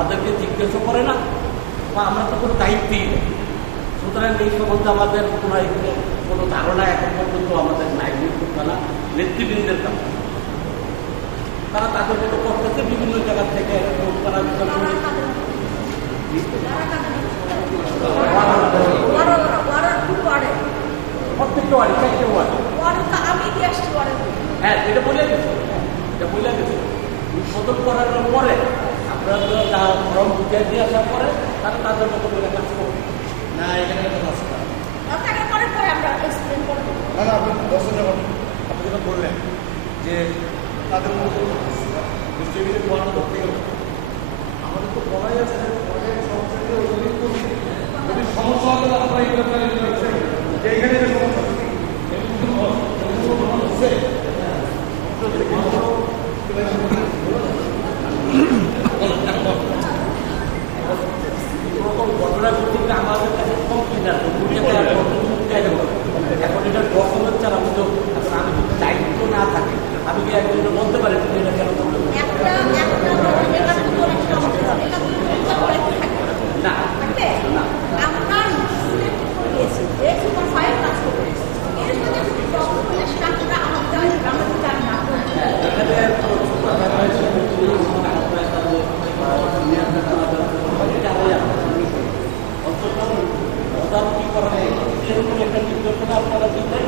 আমাদেরকে জিজ্ঞাসা করে না, বা আমরা তো কোনো দায়িত্বই নেই। সুতরাং এই সম্বন্ধে আমাদের কোনো ধারণা এখন পর্যন্ত আমাদের নাই। না নেতৃবৃন্দের কাছে তারা তাদের মতো করতেছে, বিভিন্ন জায়গা থেকে প্রত্যেকটা ওয়ার্ড, চারটে ওয়ার্ড। হ্যাঁ, এটা বলে গেছে, এটা বলে গেছে। উদ্বোধন করার পরে আপনারা ফর্ম বুঝিয়ে দিয়ে আসার পরে তারা তাদের মতো করে কাজ করবে না। এখানে একটা রাস্তা না, আপনি দর্শন যখন আপনি যেটা বললেন যে তাদের মতো ডিস্ট্রিবিউটেড ওয়ার্ড ধরতে গেল, আমাদের তো বলাই আছে যদি সমস্যা হলে আপনারা এই ব্যাপারে যে এখানে সমস্যা ঘটনা ঘটতে আমাদের কাছে কম কিনা এখন এটা দর্শন হচ্ছে। আমি তো আমি যদি দায়িত্ব না থাকে আমি কি একজনে বলতে পারি তুমি এটা কেন করতে না? তদারকি করা এরকম একটা নির্দেশনা আপনারা দিতে